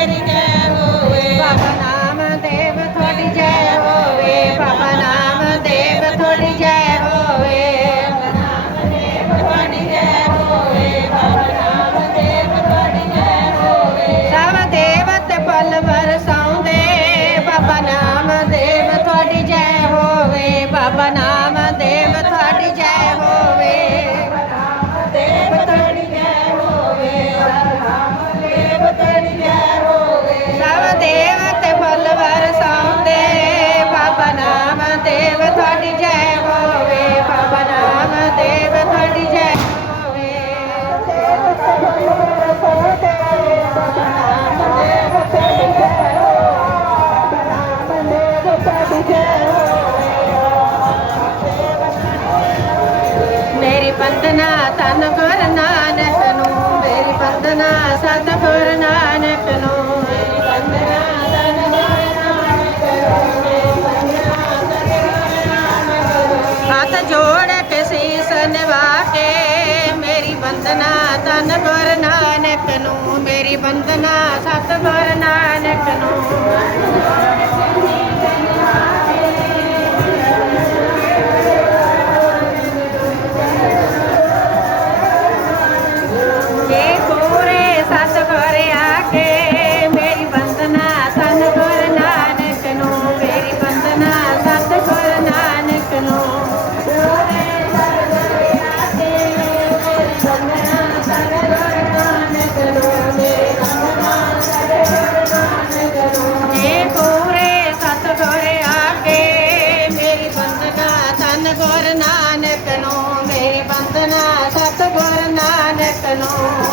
ਤੇਰੀ ਜੈ ਹੋਵੇ। ਬਾਬਾ ਨਾਮ ਦੇਵ ਤੁਹਾਡੀ ਜੈ ਹੋਵੇ। ਬਾਬਾ ਨਾਮ ਦੇਵ ਤੁਹਾਡੀ ਜੈ ਹੋਵੇ। ਬਾਬਾ ਨਾਮ ਦੇਵ ਤੁਹਾਡੀ ਜੈ ਹੋਵੇ। ਬਾਬਾ ਨਾਮ ਦੇਵ ਤੁਹਾਡੀ ਜੈ ਹੋਵੇ। ਸਭ ਦੇਵਤ ਪਲ ਵਰਸਾਉਂਦੇ। ਬਾਬਾ ਨਾਮ ਦੇਵ ਤੁਹਾਡੀ ਜੈ ਹੋਵੇ। ਬਾਬਾ ਮੇਰੀ ਬੰਦਨਾ ਤਨ ਗੁਰ ਨਾਨਕ ਨੂੰ ਮੇਰੀ ਬੰਦਨਾ ਸਤ ਗੁਰ ਨਾਨਕ ਨੂੰ ਮੇਰੀ ਬੰਦਨਾ ਤਨ ਗੁਰ ਨਾਨਕ ਨੂੰ ਮੇਰੀ ਬੰਦਨਾ ਸਤਿਗੁਰ ਨਾਨਕ ਹੱਥ ਜੋੜ ਕੇ ਸੀਸ ਨਿਵਾ ਕੇ ਮੇਰੀ ਬੰਦਨਾ ਤਨ ਗੁਰ ਨਾਨਕ ਨੂੰ ਮੇਰੀ ਬੰਦਨਾ ਸਤ ਗੁਰ ਨਾਨਕ ਨੂੰ ਨਾਨਕ